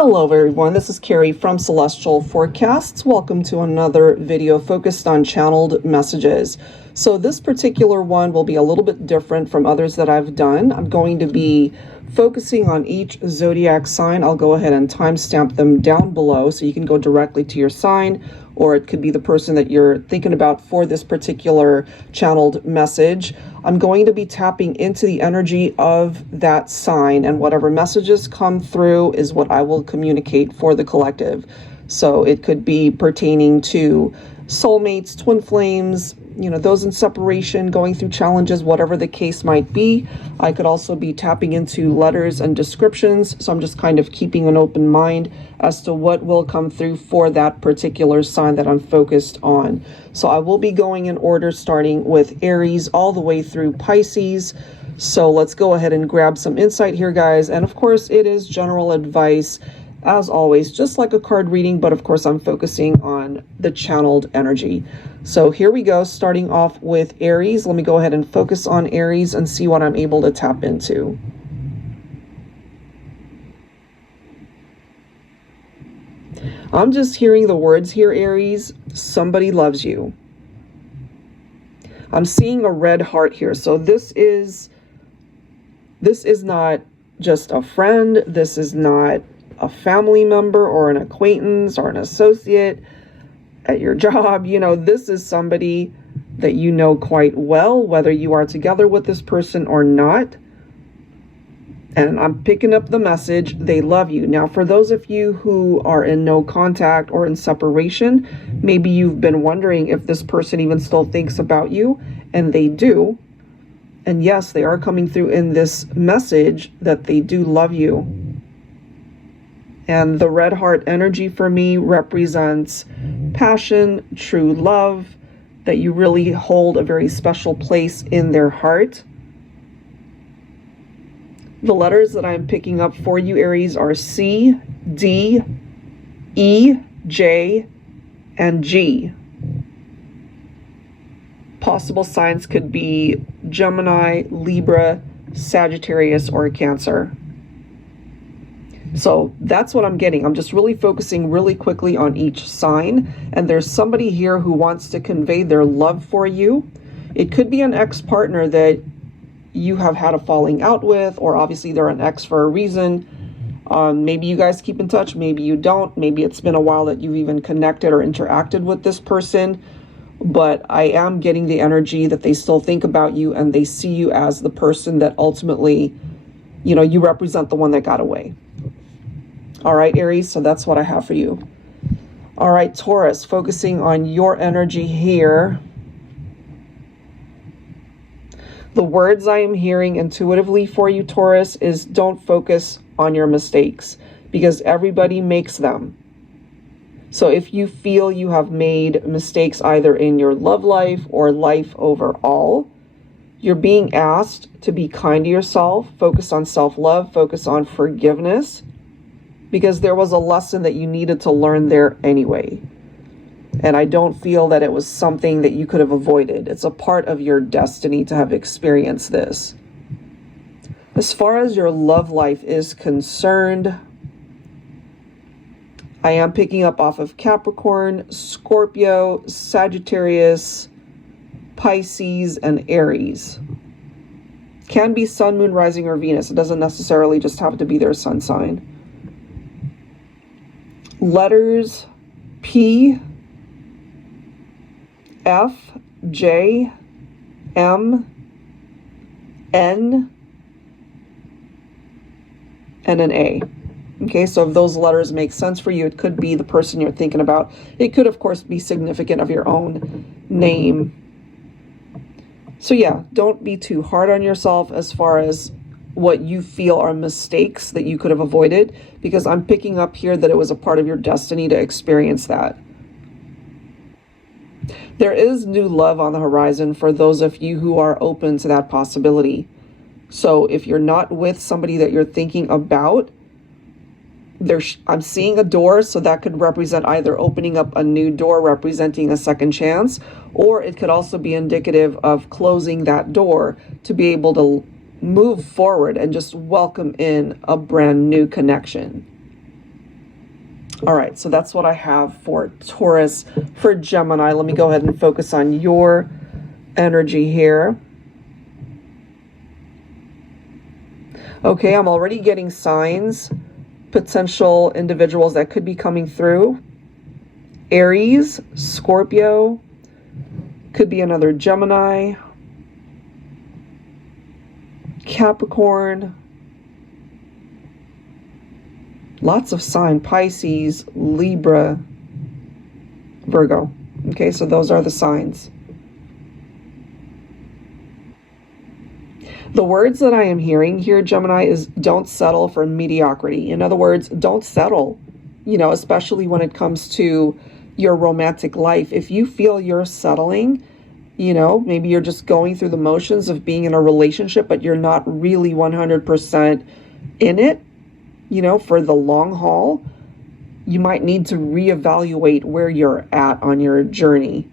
Hello everyone, this is Carrie from Celestial Forecasts. Welcome to another video focused on channeled messages. So this particular one will be a little bit different from others that I've done. I'm going to be focusing on each zodiac sign. I'll go ahead and timestamp them down below so you can go directly to your sign, or it could be the person that you're thinking about for this particular channeled message. I'm going to be tapping into the energy of that sign, and whatever messages come through is what I will communicate for the collective. So it could be pertaining to soulmates, twin flames, those in separation, going through challenges, whatever the case might be. I could also be tapping into letters and descriptions. So I'm just kind of keeping an open mind as to what will come through for that particular sign that I'm focused on. So I will be going in order, starting with Aries all the way through Pisces. So let's go ahead and grab some insight here, guys. And of course, it is general advice, as always, just like a card reading, but of course I'm focusing on the channeled energy. So here we go, starting off with Aries. Let me go ahead and focus on Aries and see what I'm able to tap into. I'm just hearing the words here, Aries. Somebody loves you. I'm seeing a red heart here. So this is not just a friend. This is not a family member or an acquaintance or an associate at your job. This is somebody that you know quite well, whether you are together with this person or not. And I'm picking up the message, they love you. Now, for those of you who are in no contact or in separation, maybe you've been wondering if this person even still thinks about you, and they do. And yes, they are coming through in this message that they do love you. And the red heart energy for me represents passion, true love, that you really hold a very special place in their heart. The letters that I'm picking up for you, Aries, are C, D, E, J, and G. Possible signs could be Gemini, Libra, Sagittarius, or Cancer. So that's what I'm getting. I'm just really focusing really quickly on each sign. And there's somebody here who wants to convey their love for you. It could be an ex-partner that you have had a falling out with, or obviously they're an ex for a reason. Maybe you guys keep in touch, maybe you don't. Maybe it's been a while that you've even connected or interacted with this person. But I am getting the energy that they still think about you, and they see you as the person that ultimately, you represent the one that got away. All right, Aries, so that's what I have for you. All right, Taurus, focusing on your energy here. The words I am hearing intuitively for you, Taurus, is don't focus on your mistakes, because everybody makes them. So if you feel you have made mistakes either in your love life or life overall, you're being asked to be kind to yourself, focus on self-love, focus on forgiveness, because there was a lesson that you needed to learn there anyway. And I don't feel that it was something that you could have avoided. It's a part of your destiny to have experienced this. As far as your love life is concerned, I am picking up off of Capricorn, Scorpio, Sagittarius, Pisces, and Aries. Can be Sun, Moon, Rising, or Venus. It doesn't necessarily just have to be their sun sign. Letters P, F, J, M, N, and an A. Okay, so if those letters make sense for you, it could be the person you're thinking about. It could, of course, be significant of your own name. So yeah, don't be too hard on yourself as far as what you feel are mistakes that you could have avoided, because I'm picking up here that it was a part of your destiny to experience that. There is new love on the horizon for those of you who are open to that possibility. So if you're not with somebody that you're thinking about, I'm seeing a door, so that could represent either opening up a new door representing a second chance, or it could also be indicative of closing that door to be able to move forward and just welcome in a brand new connection. All right, so that's what I have for Taurus. For Gemini, let me go ahead and focus on your energy here. Okay, I'm already getting signs, potential individuals that could be coming through. Aries, Scorpio, could be another Gemini, Capricorn, lots of sign, Pisces, Libra, Virgo. Okay, so those are the signs. The words that I am hearing here, Gemini, is don't settle for mediocrity. In other words, don't settle, especially when it comes to your romantic life. If you feel you're settling, maybe you're just going through the motions of being in a relationship, but you're not really 100% in it, for the long haul, you might need to reevaluate where you're at on your journey.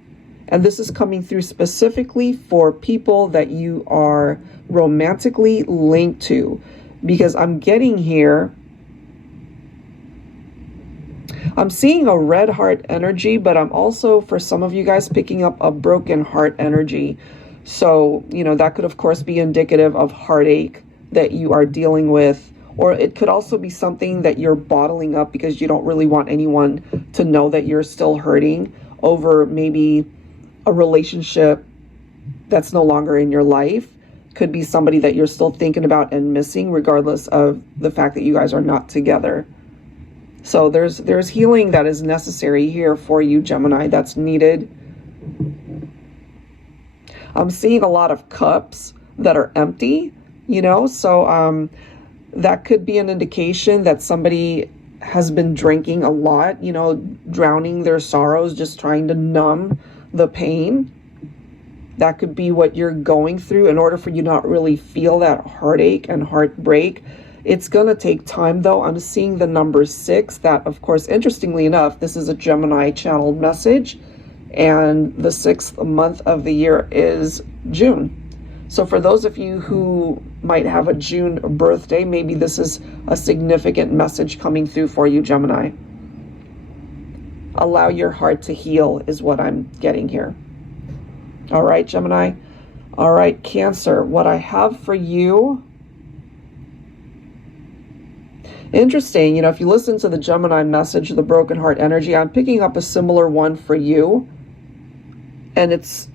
And this is coming through specifically for people that you are romantically linked to, because I'm getting here, I'm seeing a red heart energy, but I'm also, for some of you guys, picking up a broken heart energy. So, that could of course be indicative of heartache that you are dealing with, or it could also be something that you're bottling up because you don't really want anyone to know that you're still hurting over maybe a relationship that's no longer in your life. Could be somebody that you're still thinking about and missing, regardless of the fact that you guys are not together. So there's healing that is necessary here for you, Gemini, that's needed. I'm seeing a lot of cups that are empty, so that could be an indication that somebody has been drinking a lot, drowning their sorrows, just trying to numb the pain. That could be what you're going through in order for you not really feel that heartache and heartbreak. It's going to take time, though. I'm seeing the number 6. That, of course, interestingly enough, this is a Gemini channeled message. And the 6th month of the year is June. So for those of you who might have a June birthday, maybe this is a significant message coming through for you, Gemini. Allow your heart to heal is what I'm getting here. All right, Gemini. All right, Cancer, what I have for you. Interesting, if you listen to the Gemini message, the broken heart energy, I'm picking up a similar one for you. And it's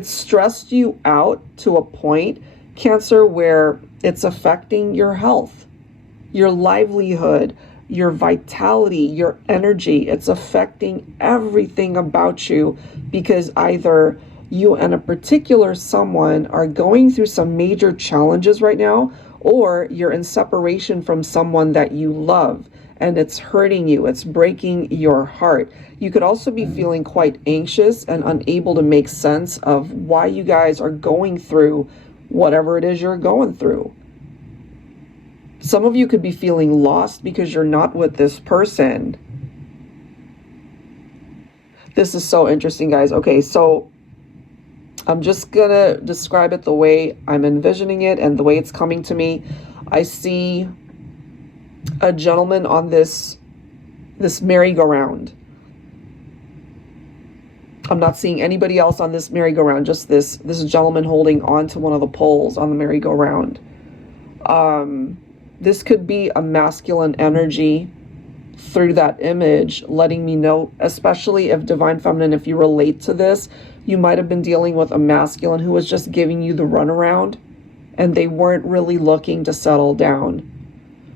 stressed you out to a point, Cancer, where it's affecting your health, your livelihood, your vitality, your energy. It's affecting everything about you because either you and a particular someone are going through some major challenges right now, or you're in separation from someone that you love and it's hurting you, it's breaking your heart. You could also be feeling quite anxious and unable to make sense of why you guys are going through whatever it is you're going through. Some of you could be feeling lost because you're not with this person. This is so interesting, guys. Okay, so I'm just gonna describe it the way I'm envisioning it and the way it's coming to me. I see a gentleman on this merry-go-round. I'm not seeing anybody else on this merry-go-round, just this gentleman holding on to one of the poles on the merry-go-round. This could be a masculine energy through that image, letting me know, especially if Divine Feminine, if you relate to this, you might have been dealing with a masculine who was just giving you the runaround and they weren't really looking to settle down.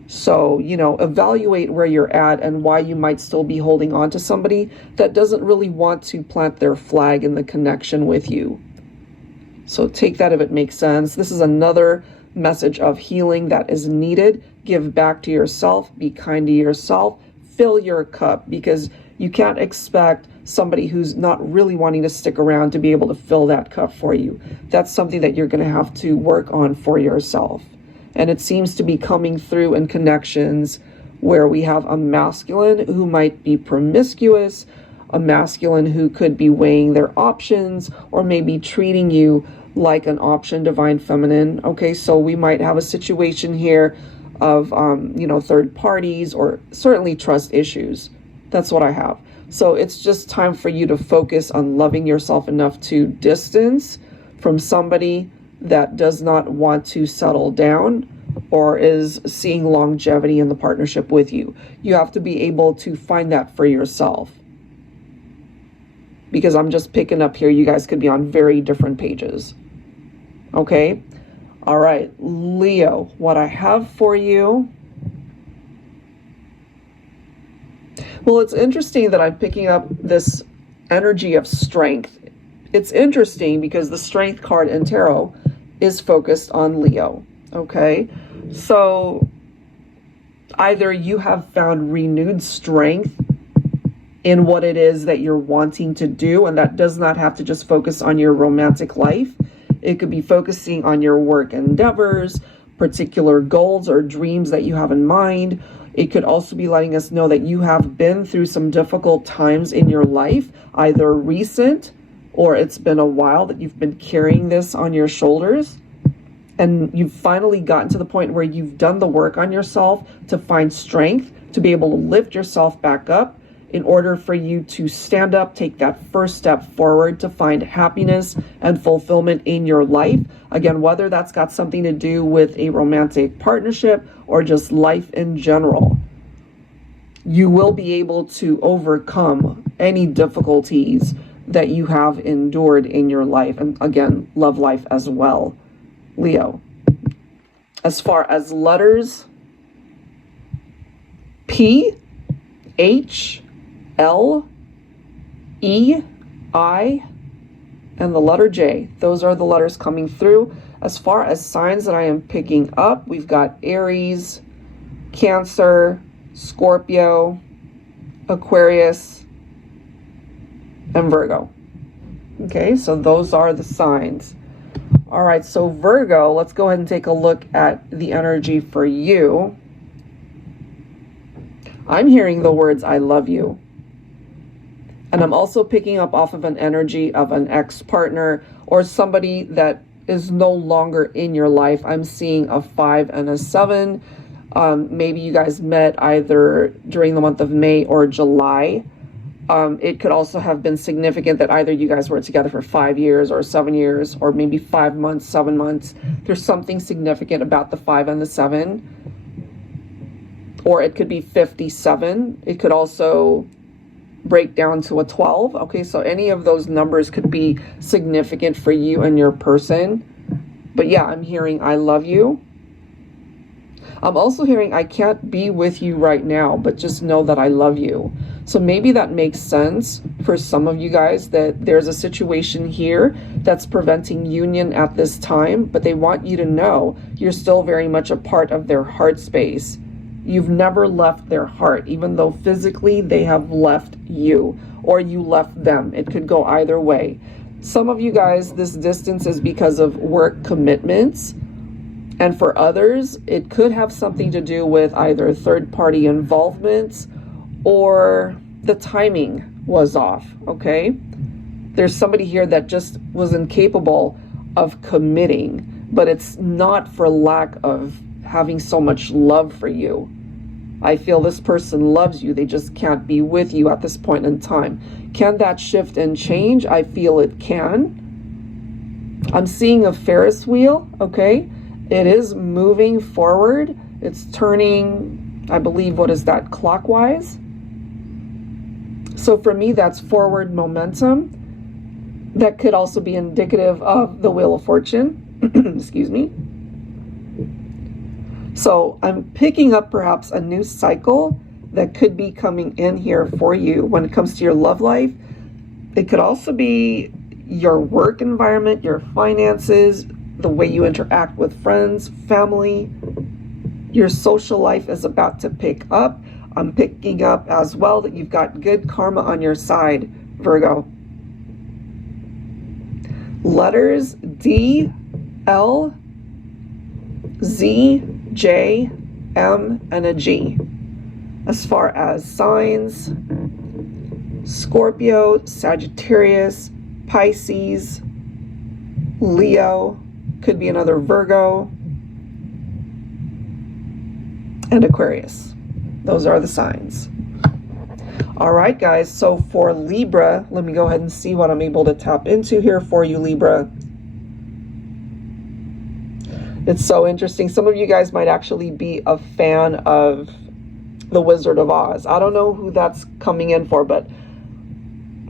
So, evaluate where you're at and why you might still be holding on to somebody that doesn't really want to plant their flag in the connection with you. So take that if it makes sense. This is another message of healing that is needed. Give back to yourself, be kind to yourself, fill your cup, because you can't expect somebody who's not really wanting to stick around to be able to fill that cup for you. That's something that you're going to have to work on for yourself. And it seems to be coming through in connections where we have a masculine who might be promiscuous, a masculine who could be weighing their options, or maybe treating you like an option, Divine Feminine. Okay, so we might have a situation here of, third parties, or certainly trust issues. That's what I have. So it's just time for you to focus on loving yourself enough to distance from somebody that does not want to settle down or is seeing longevity in the partnership with you. You have to be able to find that for yourself. Because I'm just picking up here, you guys could be on very different pages. Okay? All right, Leo, what I have for you. Well, it's interesting that I'm picking up this energy of strength. It's interesting because the strength card in tarot is focused on Leo. Okay? So either you have found renewed strength in what it is that you're wanting to do, and that does not have to just focus on your romantic life. It could be focusing on your work endeavors, particular goals or dreams that you have in mind. It could also be letting us know that you have been through some difficult times in your life, either recent or it's been a while that you've been carrying this on your shoulders. And you've finally gotten to the point where you've done the work on yourself to find strength, to be able to lift yourself back up in order for you to stand up, take that first step forward to find happiness and fulfillment in your life. Again, whether that's got something to do with a romantic partnership or just life in general, you will be able to overcome any difficulties that you have endured in your life. And again, love life as well, Leo. As far as letters, P, H, L, E, I, and the letter J. Those are the letters coming through. As far as signs that I am picking up, we've got Aries, Cancer, Scorpio, Aquarius, and Virgo. Okay, so those are the signs. All right, so Virgo, let's go ahead and take a look at the energy for you. I'm hearing the words, I love you. And I'm also picking up off of an energy of an ex-partner or somebody that is no longer in your life. I'm seeing a 5 and a 7. Maybe you guys met either during the month of May or July. It could also have been significant that either you guys were together for 5 years or 7 years, or maybe 5 months, 7 months. There's something significant about the 5 and the 7. Or it could be 57. It could also break down to a 12. Okay, so any of those numbers could be significant for you and your person. But yeah, I'm hearing I love you. I'm also hearing I can't be with you right now, but just know that I love you. So maybe that makes sense for some of you guys, that there's a situation here that's preventing union at this time, but they want you to know you're still very much a part of their heart space. You've never left their heart, even though physically they have left you, or you left them. It could go either way. Some of you guys, this distance is because of work commitments. And for others, it could have something to do with either third-party involvement or the timing was off, okay? There's somebody here that just was incapable of committing, but it's not for lack of having so much love for you. I feel this person loves you. They just can't be with you at this point in time. Can that shift and change? I feel it can. I'm seeing a Ferris wheel, okay? It is moving forward. It's turning, I believe, what is that, clockwise? So for me, that's forward momentum. That could also be indicative of the Wheel of Fortune. Excuse me. So I'm picking up perhaps a new cycle that could be coming in here for you when it comes to your love life. It could also be your work environment, your finances, the way you interact with friends, family. Your social life is about to pick up. I'm picking up as well that you've got good karma on your side, Virgo. Letters D, L, Z, J, M, and a G. As far as signs, Scorpio, Sagittarius, Pisces, Leo, could be another Virgo, and Aquarius. Those are the signs. All right, guys, so for Libra, let me go ahead and see what I'm able to tap into here for you, Libra. It's so interesting. Some of you guys might actually be a fan of The Wizard of Oz. I don't know who that's coming in for, but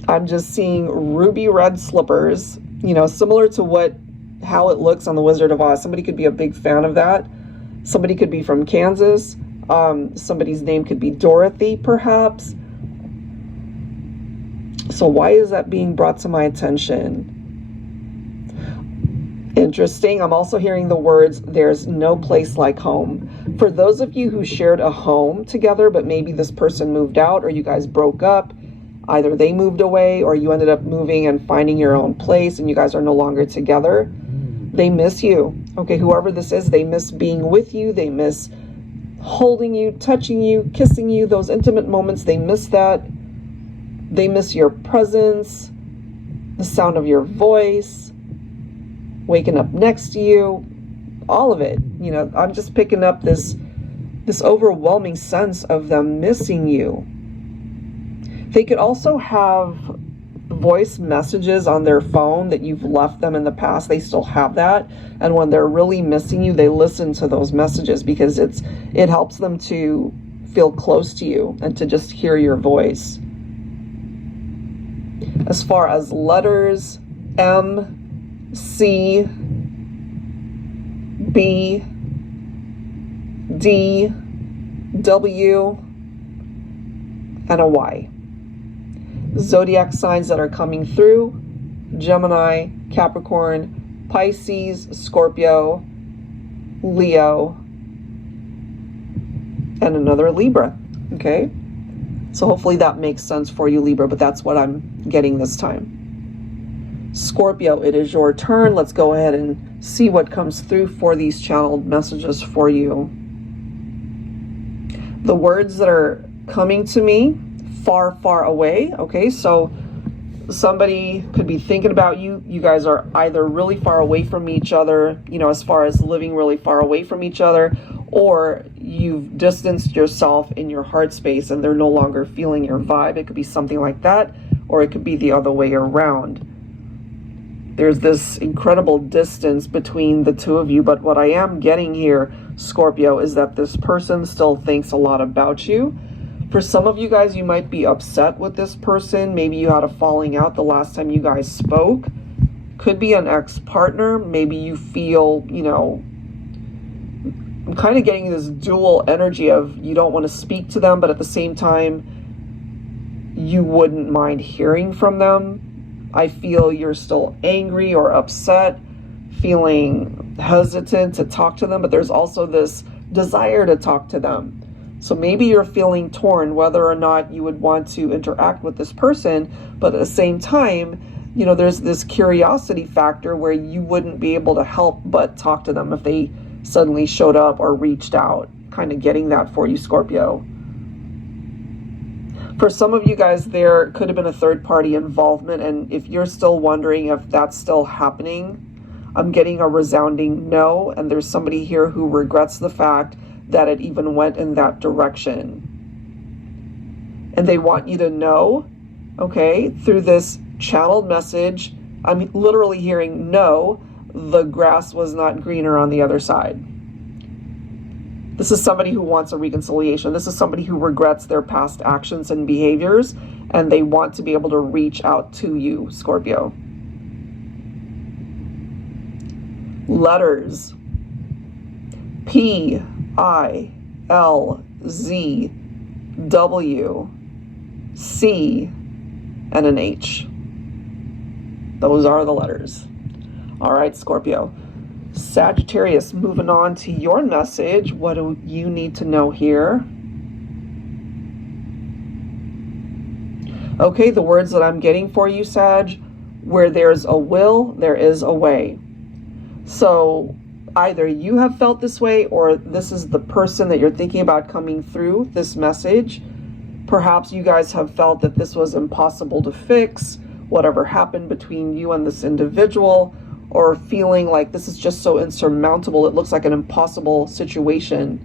I'm just seeing ruby red slippers, you know, similar to how it looks on The Wizard of Oz. Somebody could be a big fan of that. Somebody could be from Kansas. Somebody's name could be Dorothy, perhaps. So why is that being brought to my attention? Interesting. I'm also hearing the words, there's no place like home. For those of you who shared a home together, but maybe this person moved out or you guys broke up, either they moved away or you ended up moving and finding your own place and you guys are no longer together, they miss you. Okay, whoever this is, they miss being with you. They miss holding you, touching you, kissing you, those intimate moments. They miss that. They miss your presence, the sound of your voice, waking up next to you, all of it. You know, I'm just picking up this overwhelming sense of them missing you. They could also have voice messages on their phone that you've left them in the past. They still have that. And when they're really missing you, they listen to those messages because it helps them to feel close to you and to just hear your voice. As far as letters, M, C, B, D, W, and a Y. Zodiac signs that are coming through: Gemini, Capricorn, Pisces, Scorpio, Leo, and another Libra. Okay, so hopefully that makes sense for you, Libra, but that's what I'm getting this time. Scorpio, it is your turn. Let's go ahead and see what comes through for these channeled messages for you. The words that are coming to me: far, far away. Okay, so somebody could be thinking about you. You guys are either really far away from each other, you know, as far as living really far away from each other, or you've distanced yourself in your heart space and they're no longer feeling your vibe. It could be something like that, or it could be the other way around. There's this incredible distance between the two of you, but what I am getting here, Scorpio, is that this person still thinks a lot about you. For some of you guys, you might be upset with this person. Maybe you had a falling out the last time you guys spoke. Could be an ex-partner. Maybe you feel, you know, I'm kind of getting this dual energy of you don't want to speak to them, but at the same time, you wouldn't mind hearing from them. I feel you're still angry or upset, feeling hesitant to talk to them, but there's also this desire to talk to them. So maybe you're feeling torn whether or not you would want to interact with this person, but at the same time, you know, there's this curiosity factor where you wouldn't be able to help but talk to them if they suddenly showed up or reached out. Kind of getting that for you, Scorpio. For some of you guys, there could have been a third-party involvement, and if you're still wondering if that's still happening, I'm getting a resounding no, and there's somebody here who regrets the fact that it even went in that direction. And they want you to know, okay, through this channeled message, I'm literally hearing no, the grass was not greener on the other side. This is somebody who wants a reconciliation. This is somebody who regrets their past actions and behaviors, and they want to be able to reach out to you, Scorpio. Letters: P, I, L, Z, W, C, and an H. Those are the letters. All right, Scorpio. Sagittarius, moving on to your message. What do you need to know here? Okay, the words that I'm getting for you, Sag: where there's a will, there is a way. So either you have felt this way, or this is the person that you're thinking about coming through this message. Perhaps you guys have felt that this was impossible to fix, whatever happened between you and this individual, or feeling like this is just so insurmountable, it looks like an impossible situation.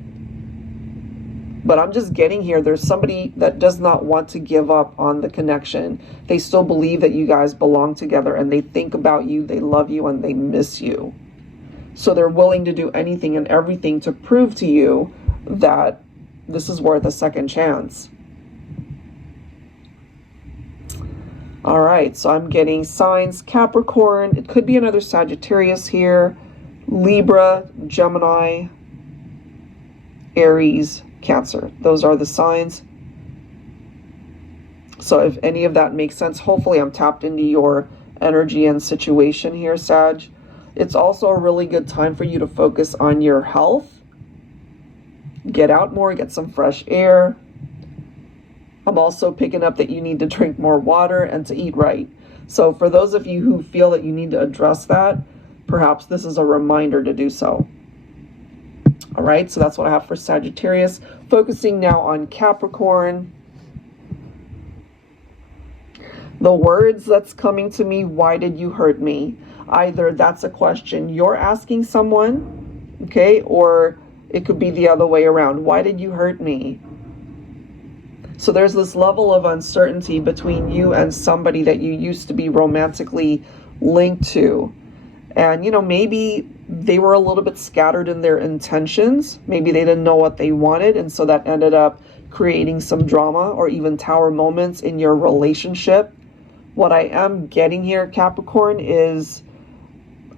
But I'm just getting here, there's somebody that does not want to give up on the connection. They still believe that you guys belong together, and they think about you, they love you, and they miss you. So they're willing to do anything and everything to prove to you that this is worth a second chance. All right, so I'm getting signs: Capricorn. It could be another Sagittarius here. Libra, Gemini, Aries, Cancer. Those are the signs. So if any of that makes sense, hopefully I'm tapped into your energy and situation here, Sag. It's also a really good time for you to focus on your health. Get out more, get some fresh air. I'm also picking up that you need to drink more water and to eat right. So for those of you who feel that you need to address that, perhaps this is a reminder to do so. All right, so that's what I have for Sagittarius. Focusing now on Capricorn. The words that's coming to me: why did you hurt me? Either that's a question you're asking someone, okay, or it could be the other way around. Why did you hurt me? So there's this level of uncertainty between you and somebody that you used to be romantically linked to. And, you know, maybe they were a little bit scattered in their intentions. Maybe they didn't know what they wanted, and so that ended up creating some drama or even tower moments in your relationship. What I am getting here, Capricorn, is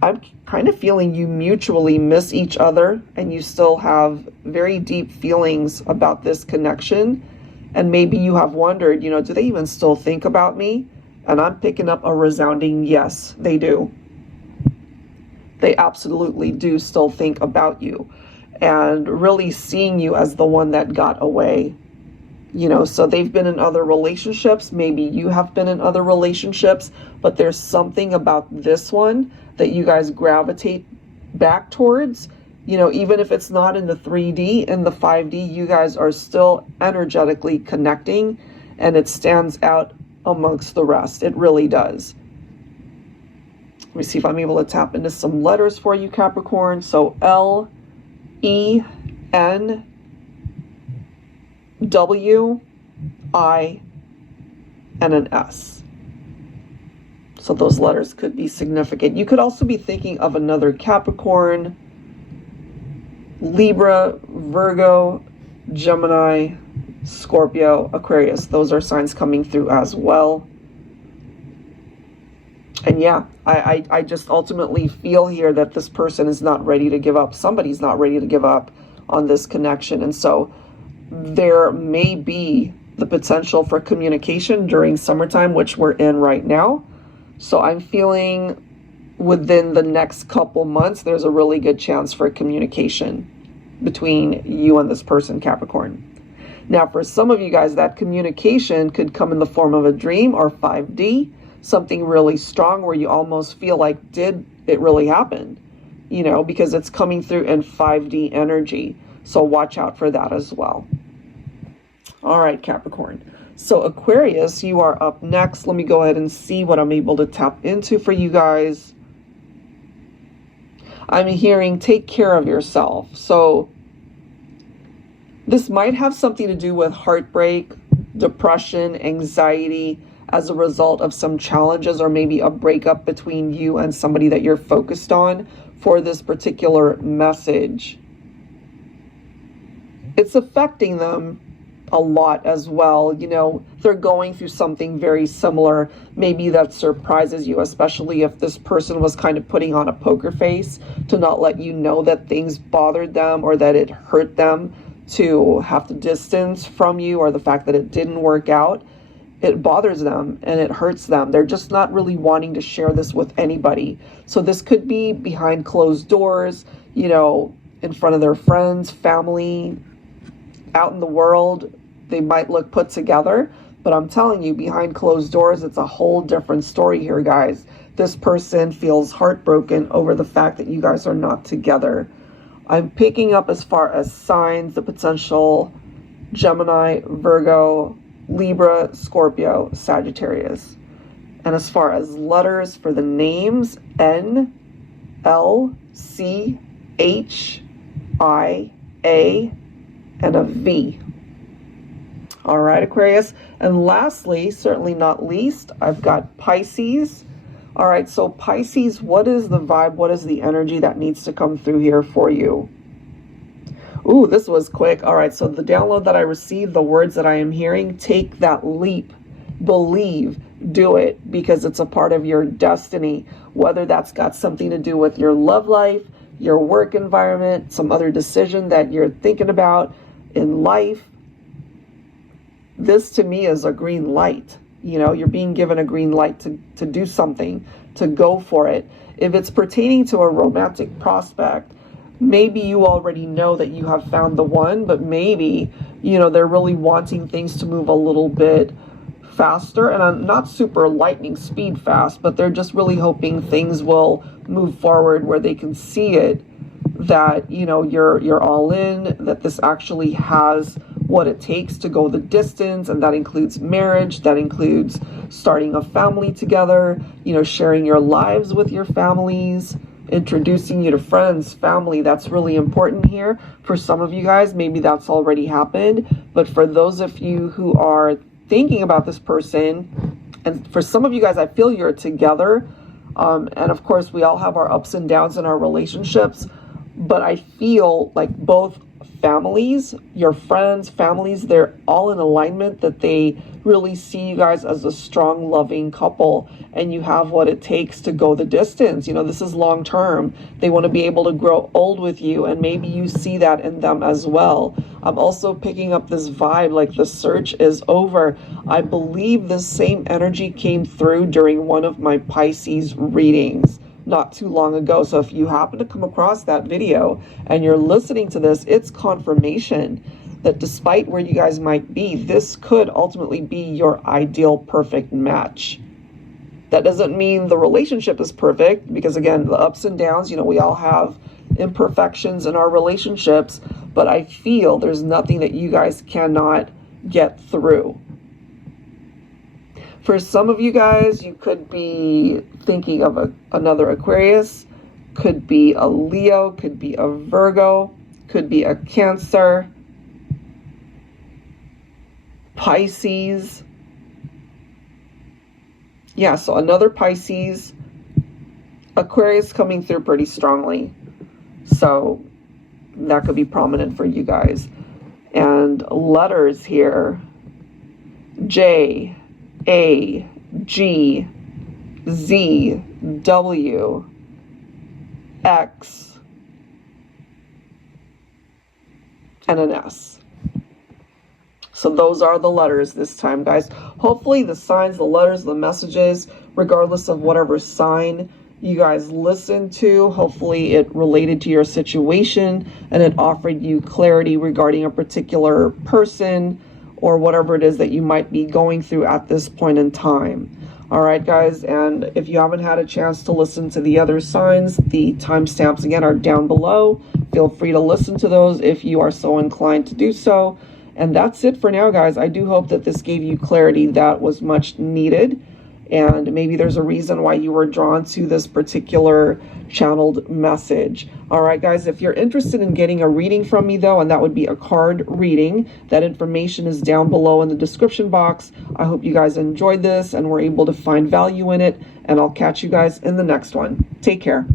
I'm kind of feeling you mutually miss each other, and you still have very deep feelings about this connection. And maybe you have wondered, you know, do they even still think about me? And I'm picking up a resounding yes, they do. They absolutely do still think about you, and really seeing you as the one that got away. You know, so they've been in other relationships. Maybe you have been in other relationships, but there's something about this one that you guys gravitate back towards. You know, even if it's not in the 3D, in the 5D, you guys are still energetically connecting, and it stands out amongst the rest. It really does. Let me see if I'm able to tap into some letters for you, Capricorn. So L, E, N, W, I, and an S. So those letters could be significant. You could also be thinking of another Capricorn, Libra, Virgo, Gemini, Scorpio, Aquarius. Those are signs coming through as well. And yeah, I just ultimately feel here that this person is not ready to give up. Somebody's not ready to give up on this connection. And so there may be the potential for communication during summertime, which we're in right now. So I'm feeling within the next couple months, there's a really good chance for communication between you and this person, Capricorn. Now, for some of you guys, that communication could come in the form of a dream or 5D, something really strong where you almost feel like, did it really happen? You know, because it's coming through in 5D energy. So watch out for that as well. All right, Capricorn. So Aquarius, you are up next. Let me go ahead and see what I'm able to tap into for you guys. I'm hearing take care of yourself. So this might have something to do with heartbreak, depression, anxiety as a result of some challenges, or maybe a breakup between you and somebody that you're focused on for this particular message. It's affecting them a lot as well. You know, they're going through something very similar. Maybe that surprises you, especially if this person was kind of putting on a poker face to not let you know that things bothered them or that it hurt them to have to distance from you, or the fact that it didn't work out. It bothers them and it hurts them. They're just not really wanting to share this with anybody. So this could be behind closed doors, you know, in front of their friends, family, out in the world. They might look put together, but I'm telling you, behind closed doors, it's a whole different story here, guys. This person feels heartbroken over the fact that you guys are not together. I'm picking up, as far as signs, the potential Gemini, Virgo, Libra, Scorpio, Sagittarius. And as far as letters for the names, N, L, C, H, I, A, and a V. All right, Aquarius. And lastly, certainly not least, I've got Pisces. All right, so Pisces, what is the vibe? What is the energy that needs to come through here for you? Ooh, this was quick. All right, so the download that I received, the words that I am hearing, take that leap, believe, do it, because it's a part of your destiny, whether that's got something to do with your love life, your work environment, some other decision that you're thinking about in life. This to me is a green light. You know, you're being given a green light to do something, to go for it. If it's pertaining to a romantic prospect, maybe you already know that you have found the one, but maybe, you know, they're really wanting things to move a little bit faster, and I'm not super lightning speed fast, but they're just really hoping things will move forward where they can see it, that, you know, you're all in, that this actually has what it takes to go the distance, and that includes marriage, that includes starting a family together, you know, sharing your lives with your families, introducing you to friends, family. That's really important here. For some of you guys, maybe that's already happened, but for those of you who are thinking about this person, and for some of you guys, I feel you're together, and of course we all have our ups and downs in our relationships, but I feel like both families, your friends, families, they're all in alignment, that they really see you guys as a strong, loving couple, and you have what it takes to go the distance. You know, this is long term. They want to be able to grow old with you, and maybe you see that in them as well. I'm also picking up this vibe like the search is over. I believe the same energy came through during one of my Pisces readings not too long ago. So if you happen to come across that video and you're listening to this, it's confirmation that despite where you guys might be, this could ultimately be your ideal perfect match. That doesn't mean the relationship is perfect, because again, the ups and downs, you know, we all have imperfections in our relationships, but I feel there's nothing that you guys cannot get through. For some of you guys, you could be thinking of another Aquarius, could be a Leo, could be a Virgo, could be a Cancer, Pisces. Yeah, so another Pisces, Aquarius coming through pretty strongly. So that could be prominent for you guys. And letters here, J, A, G, Z, W, X, and an S. So those are the letters this time, guys. Hopefully the signs, the letters, the messages, regardless of whatever sign you guys listened to, hopefully it related to your situation and it offered you clarity regarding a particular person or whatever it is that you might be going through at this point in time. All right, guys, and if you haven't had a chance to listen to the other signs, the timestamps again are down below. Feel free to listen to those if you are so inclined to do so. And that's it for now, guys. I do hope that this gave you clarity that was much needed. And maybe there's a reason why you were drawn to this particular channeled message. All right, guys, if you're interested in getting a reading from me, though, and that would be a card reading, that information is down below in the description box. I hope you guys enjoyed this and were able to find value in it. And I'll catch you guys in the next one. Take care.